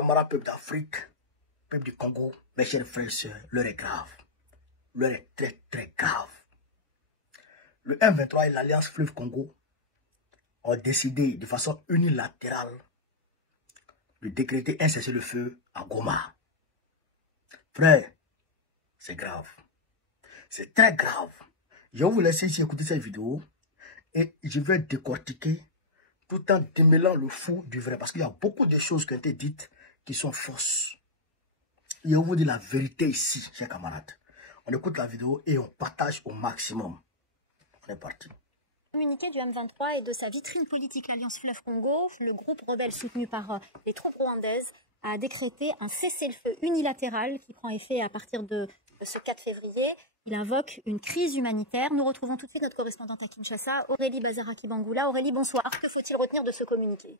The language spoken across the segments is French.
camarades peuple d'Afrique, peuple du Congo, mes chers frères et sœurs, l'heure est grave. L'heure est très très grave. Le M23 et l'Alliance Fleuve Congo ont décidé de façon unilatérale de décréter un cessez-le-feu à Goma. Frère, c'est grave. C'est très grave. Je vais vous laisser ici écouter cette vidéo et je vais décortiquer tout en démêlant le faux du vrai. Parce qu'il y a beaucoup de choses qui ont été dites qui sont fausses. Je vais vous dire la vérité ici, chers camarades. On écoute la vidéo et on partage au maximum. On est parti. Communiqué du M23 et de sa vitrine politique Alliance Fleuve Congo, le groupe rebelle soutenu par les troupes rwandaises a décrété un cessez-le-feu unilatéral qui prend effet à partir de ce 4 février. Il invoque une crise humanitaire. Nous retrouvons tout de suite notre correspondante à Kinshasa, Aurélie Bazaraki-Bangula. Aurélie, bonsoir. Que faut-il retenir de ce communiqué ?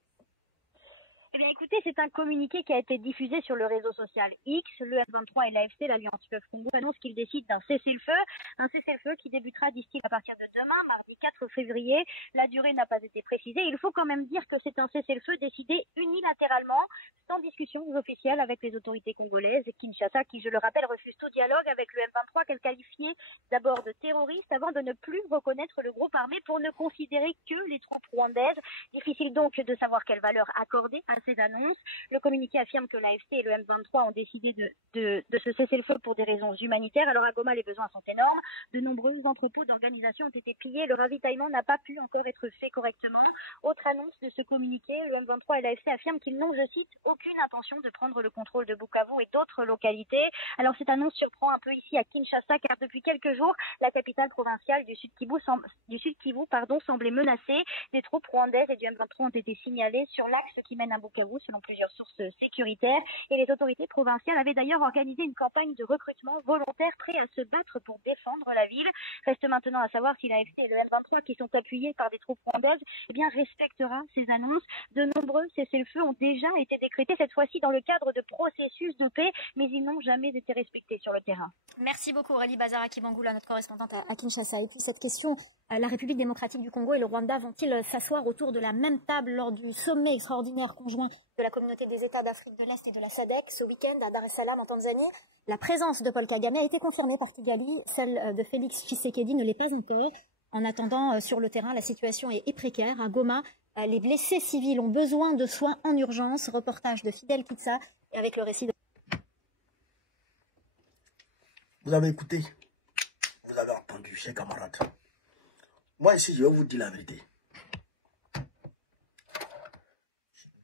Eh bien, écoutez, c'est un communiqué qui a été diffusé sur le réseau social X. Le M23 et l'AFC, l'Alliance Fleuve Congo, annoncent qu'ils décident d'un cessez-le-feu qui débutera, disent-ils, à partir de demain, mardi 4 février. La durée n'a pas été précisée. Il faut quand même dire que c'est un cessez-le-feu décidé unilatéralement, sans discussion officielle avec les autorités congolaises. Kinshasa, qui, je le rappelle, refuse tout dialogue avec le M23, qu'elle qualifiait d'abord de terroriste, avant de ne plus reconnaître le groupe armé pour ne considérer que les troupes rwandaises. Difficile donc de savoir quelle valeur accorder à ces annonces. Le communiqué affirme que l'AFC et le M23 ont décidé de se cesser le feu pour des raisons humanitaires. Alors à Goma, les besoins sont énormes. De nombreux entrepôts d'organisations ont été pillés. Le ravitaillement n'a pas pu encore être fait correctement. Autre annonce de ce communiqué, le M23 et l'AFC affirment qu'ils n'ont, je cite, aucune intention de prendre le contrôle de Bukavu et d'autres localités. Alors cette annonce surprend un peu ici à Kinshasa, car depuis quelques jours, la capitale provinciale du Sud Kivu semblait menacée. Des troupes rwandaises et du M23 ont été signalées sur l'axe qui mène à Bukavu, selon plusieurs sources sécuritaires. Et les autorités provinciales avaient d'ailleurs organisé une campagne de recrutement volontaire prêt à se battre pour défendre la ville. Reste maintenant à savoir si l'AFC et le M23, qui sont appuyés par des troupes rwandaises, eh bien, respectera ces annonces. De nombreux cessez-le-feu ont déjà été décrétés, cette fois-ci dans le cadre de processus de paix, mais ils n'ont jamais été respectés sur le terrain. Merci beaucoup Aurélie Bazaraki-Bangula, notre correspondante à Kinshasa. Et puis cette question, la République démocratique du Congo et le Rwanda vont-ils s'asseoir autour de la même table lors du sommet extraordinaire conjoint de la communauté des États d'Afrique de l'Est et de la SADC ce week-end à Dar es Salaam en Tanzanie? La présence de Paul Kagame a été confirmée par Kigali, celle de Félix Tshisekedi ne l'est pas encore. En attendant, sur le terrain, la situation est précaire. À Goma, les blessés civils ont besoin de soins en urgence. Reportage de Fidel Kitsa et avec le récit de... Vous avez écouté, vous avez entendu, chers camarades. Moi ici, je vais vous dire la vérité.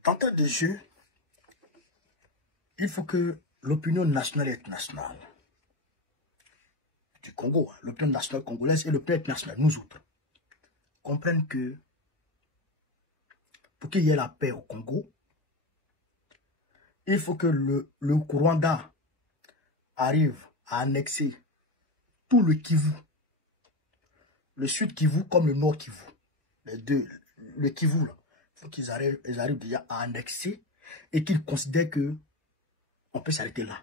D'entrée de jeu, il faut que l'opinion nationale et internationale du Congo, l'opinion nationale congolaise et l'opinion internationale, nous autres, comprennent que pour qu'il y ait la paix au Congo, il faut que le Rwanda arrive à annexer tout le Kivu, le Sud Kivu comme le Nord Kivu, les deux, le Kivu, là, il faut qu'ils arrivent déjà à annexer et qu'ils considèrent que on peut s'arrêter là.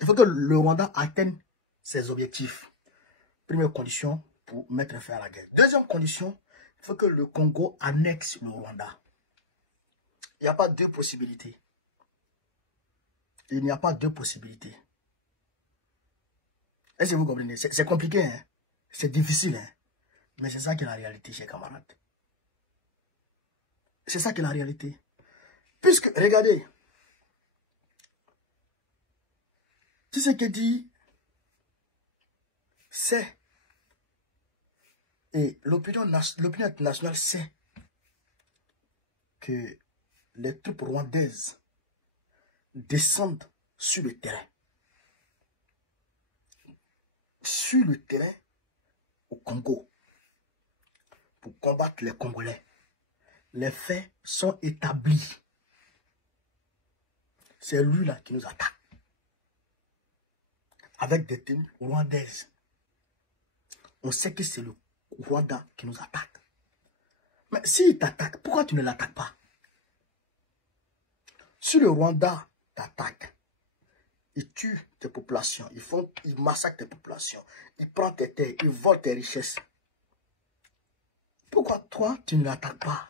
Il faut que le Rwanda atteigne ses objectifs. Première condition pour mettre fin à la guerre. Deuxième condition, il faut que le Congo annexe le Rwanda. Il n'y a pas deux possibilités. Il n'y a pas deux possibilités. Est-ce que vous comprenez? C'est compliqué, hein? C'est difficile, hein? Mais c'est ça qui est la réalité, chers camarades. C'est ça qui est la réalité. Puisque, regardez, tout ce que dit, c'est, et l'opinion internationale sait que les troupes rwandaises descendent sur le terrain. Sur le terrain au Congo pour combattre les Congolais. Les faits sont établis. C'est lui là qui nous attaque. Avec des tenues rwandaises. On sait que c'est le Rwanda qui nous attaque. Mais s'il t'attaque, pourquoi tu ne l'attaques pas? Si le Rwanda t'attaque, il tue tes populations, il massacre tes populations, il prend tes terres, il vole tes richesses. Pourquoi toi, tu ne l'attaques pas?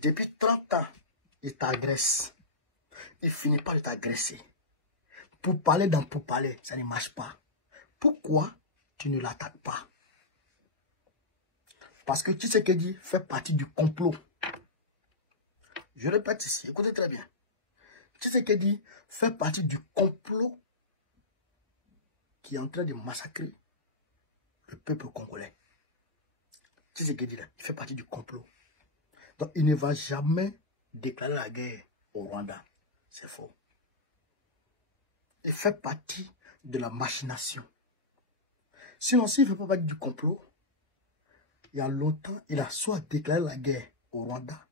Depuis 30 ans, il t'agresse. Il finit par t'agresser. Pour parler dans pour parler, ça ne marche pas. Pourquoi tu ne l'attaques pas? Parce que Tshisekedi fait partie du complot. Je répète ici, écoutez très bien. Tshisekedi fait partie du complot qui est en train de massacrer le peuple congolais. Tshisekedi, là, il fait partie du complot. Donc, il ne va jamais déclarer la guerre au Rwanda. C'est faux. Il fait partie de la machination. Sinon, s'il ne fait pas partie du complot, il y a longtemps, il a soit déclaré la guerre au Rwanda,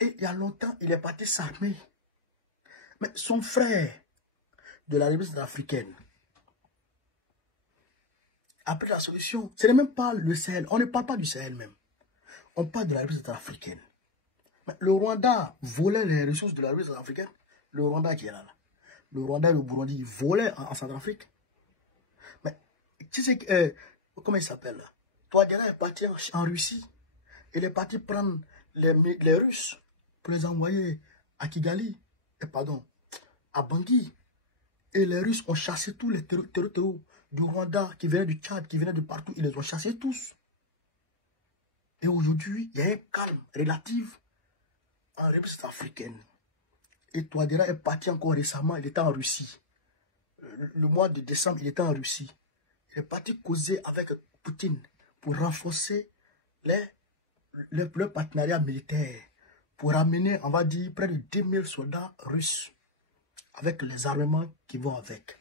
et il y a longtemps, il est parti s'armer. Mais son frère de la République africaine a pris la solution. Ce n'est même pas le Sahel. On ne parle pas du Sahel même. On parle de la République africaine. Mais le Rwanda volait les ressources de la République africaine. Le Rwanda qui est là. Le Rwanda et le Burundi, ils volaient en Centrafrique. Mais tu sais, comment il s'appelle là? Touadéra est parti en Russie. Il est parti prendre les Russes pour les envoyer à Kigali, pardon, à Bangui. Et les Russes ont chassé tous les terroristes du Rwanda qui venaient du Tchad, qui venaient de partout. Ils les ont chassés tous. Et aujourd'hui, il y a un calme relatif en République africaine. Et Touadéra est parti encore récemment, il était en Russie. Le mois de décembre, il était en Russie. Il est parti causer avec Poutine pour renforcer le partenariat militaire. Pour amener, on va dire, près de 10 000 soldats russes. Avec les armements qui vont avec.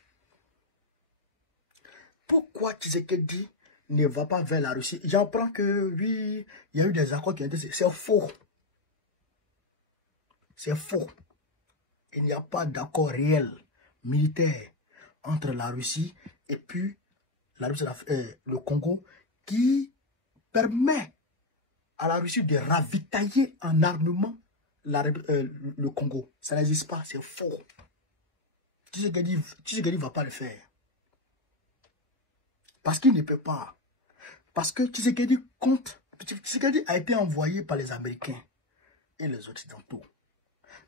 Pourquoi Tshisekedi ne va pas vers la Russie? J'apprends que oui, il y a eu des accords qui ont été... C'est faux. C'est faux. Il n'y a pas d'accord réel militaire entre la Russie et puis la Russie, le Congo qui permet à la Russie de ravitailler en armement le Congo. Ça n'existe pas, c'est faux. Tshisekedi ne va pas le faire. Parce qu'il ne peut pas. Parce que Tshisekedi a été envoyé par les Américains et les Occidentaux.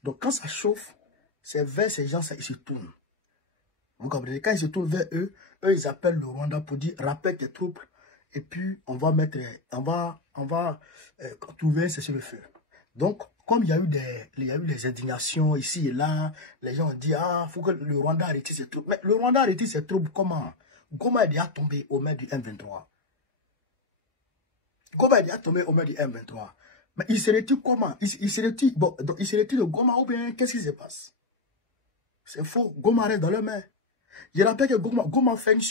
Donc quand ça chauffe, c'est vers ces gens ça ils se tournent. Vous comprenez? Quand ils se tournent vers eux, ils appellent le Rwanda pour dire rappelle tes troupes et puis on va trouver un cessez-le-feu. Donc comme il y a eu des indignations ici et là, les gens ont dit ah faut que le Rwanda arrête ses troupes. Mais le Rwanda arrête ses troupes comment? Goma est déjà tombé au main du M23. Goma est déjà tombé au main du M23. Mais il se retire comment? Il se retire, bon, donc il se retire de Goma ou bien qu'est-ce qui se passe? C'est faux. Goma reste dans leurs mains. Je rappelle que Goma c'est une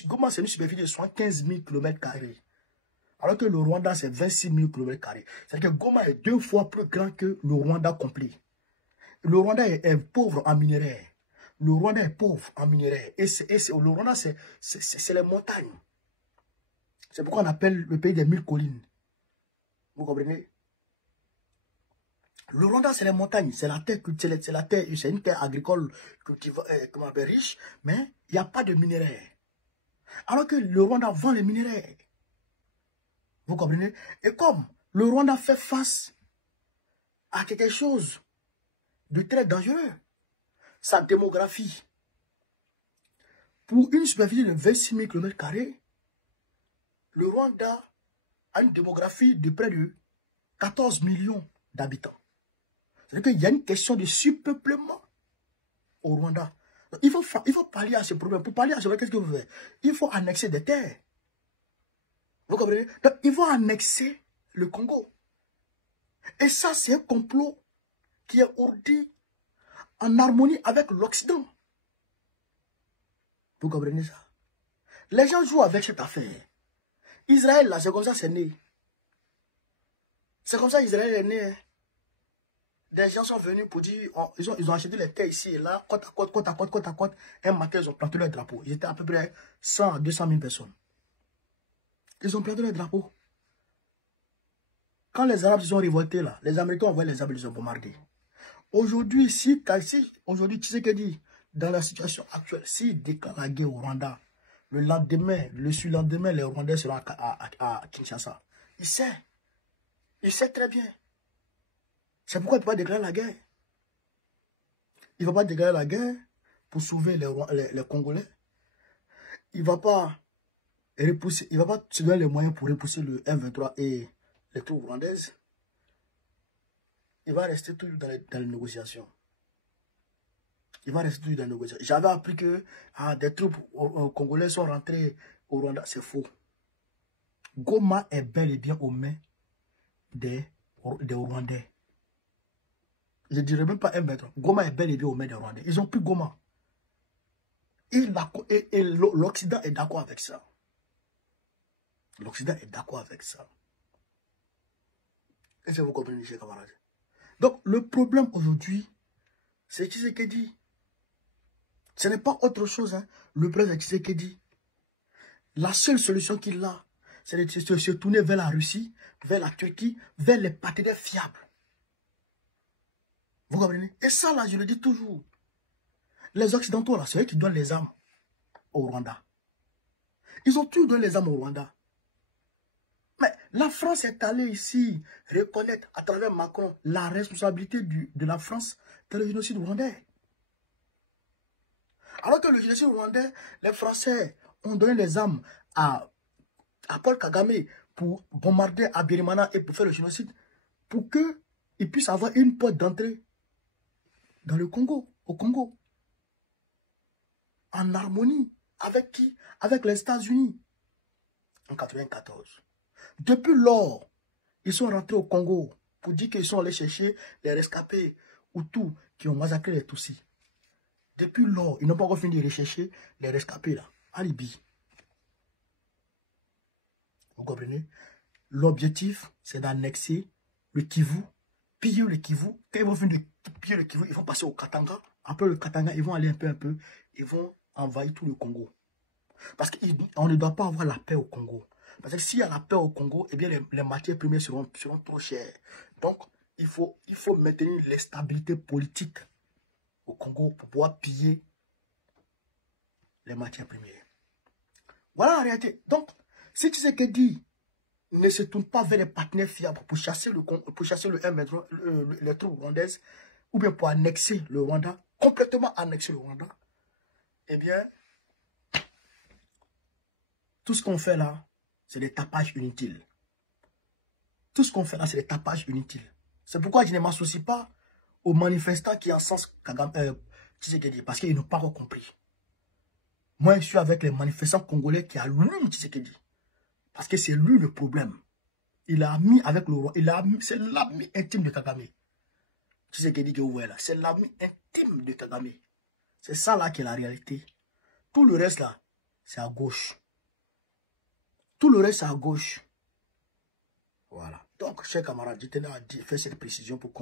superficie de 75 000 km². Alors que le Rwanda, c'est 26 000 km². C'est-à-dire que Goma est 2 fois plus grand que le Rwanda complet. Le Rwanda est pauvre en minerais. Le Rwanda est pauvre en minerais. Et le Rwanda, c'est les montagnes. C'est pourquoi on appelle le pays des 1000 collines. Vous comprenez? Le Rwanda, c'est les montagnes. C'est la terre, c'est une terre agricole riche, mais il n'y a pas de minerais. Alors que le Rwanda vend les minerais. Vous comprenez? Et comme le Rwanda fait face à quelque chose de très dangereux, sa démographie, pour une superficie de 26 000 km², le Rwanda a une démographie de près de 14 millions d'habitants. C'est-à-dire qu'il y a une question de surpeuplement au Rwanda. Donc, il faut pallier à ce problème. Pour pallier à ce problème, qu'est-ce que vous faites? Il faut annexer des terres. Vous comprenez? Donc, il faut annexer le Congo. Et ça, c'est un complot qui est ourdi en harmonie avec l'Occident. Vous comprenez ça? Les gens jouent avec cette affaire. Israël, là, c'est comme ça, c'est né. C'est comme ça Israël est né. Des gens sont venus pour dire, ils ont acheté les terres ici et là, côte à côte. Un matin, ils ont planté leur drapeau. Ils étaient à peu près 100 à 200 000 personnes. Ils ont planté leur drapeau. Quand les Arabes se sont révoltés là, les Américains ont envoyé les Arabes, ils ont bombardé. Aujourd'hui, aujourd'hui, tu sais que dit, dans la situation actuelle, s'il déclare la guerre au Rwanda, le lendemain, le surlendemain, les Rwandais seront à Kinshasa. Il sait très bien. C'est pourquoi il ne peut pas déclarer la guerre. Il ne va pas déclarer la guerre pour sauver les Congolais. Il ne va pas repousser, il va pas se donner les moyens pour repousser le M23 et les troupes rwandaises. Il va rester toujours dans les négociations. Il va rester toujours dans les négociations. J'avais appris que des troupes congolais sont rentrées au Rwanda. C'est faux. Goma est bel et bien aux mains des Rwandais. Je ne dirais même pas M23. Goma est bel et bien aux mains des Rwandais. Ils ont pris Goma. Et l'Occident est d'accord avec ça. L'Occident est d'accord avec ça. Est-ce que vous comprenez, chers camarades? Donc, le problème aujourd'hui, c'est Tshisekedi. Ce n'est pas autre chose, hein. Le président Tshisekedi. La seule solution qu'il a, c'est de se tourner vers la Russie, vers la Turquie, vers les partenaires fiables. Vous comprenez? Et ça, là, je le dis toujours. Les Occidentaux, là, c'est eux qui donnent les armes au Rwanda. Ils ont toujours donné les armes au Rwanda. Mais la France est allée ici reconnaître à travers Macron la responsabilité de la France dans le génocide rwandais. Alors que le génocide rwandais, les Français ont donné les armes à Paul Kagame pour bombarder à Birimana et pour faire le génocide, pour qu'il puisse avoir une porte d'entrée dans le Congo, au Congo. En harmonie. Avec qui? Avec les États-Unis. En 1994. Depuis lors, ils sont rentrés au Congo pour dire qu'ils sont allés chercher les rescapés Hutus qui ont massacré les Tutsis. Depuis lors, ils n'ont pas encore fini de rechercher les rescapés là, en Libye. Vous comprenez? L'objectif, c'est d'annexer le Kivu, piller le Kivu. Quand ils vont finir de piller le Kivu, ils vont passer au Katanga. Après le Katanga, ils vont aller un peu, ils vont envahir tout le Congo. Parce qu'on ne doit pas avoir la paix au Congo. Parce que s'il y a la paix au Congo, eh bien les matières premières seront trop chères. Donc, il faut maintenir la stabilité politique au Congo pour pouvoir piller les matières premières. Voilà la réalité. Donc, si Tshisekedi ne se tourne pas vers les partenaires fiables pour chasser le M23, les troupes rwandaises, ou bien pour annexer le Rwanda, complètement annexer le Rwanda, eh bien, tout ce qu'on fait là, c'est des tapages inutiles. Tout ce qu'on fait là, c'est des tapages inutiles. C'est pourquoi je ne m'associe pas aux manifestants qui encensent Tshisekedi, parce qu'ils n'ont pas compris. Moi, je suis avec les manifestants congolais qui allument Tshisekedi. Parce que c'est lui le problème. Il a mis avec le roi. C'est l'ami intime de Kagame. Tshisekedi que vous voyez là. C'est l'ami intime de Kagame. C'est ça là qui est la réalité. Tout le reste là, c'est à gauche. Tout le reste, c'est à gauche. Voilà. Donc, chers camarades, je tenais à faire cette précision pour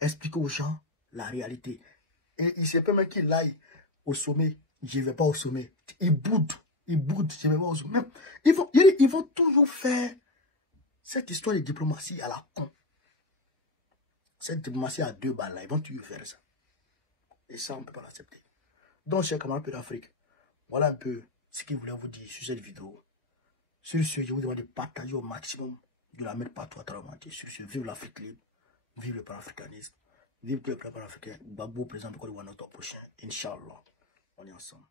expliquer aux gens la réalité. Et il se peut même qu'il aille au sommet. Je ne vais pas au sommet. Il boude, je ne vais pas au sommet. Ils vont toujours faire cette histoire de diplomatie à la con. Cette diplomatie à 2 balles là, ils vont toujours faire ça. Et ça, on ne peut pas l'accepter. Donc, chers camarades d'Afrique, voilà un peu ce que je voulais vous dire sur cette vidéo. Sur ce, je vous demande de partager au maximum, de la mettre partout à travers le monde. Sur ce, vive l'Afrique libre, vive le panafricanisme, vive le peuple panafricain. Babou, président de Côte d'Ivoire, notre prochain. Inch'Allah, on est ensemble.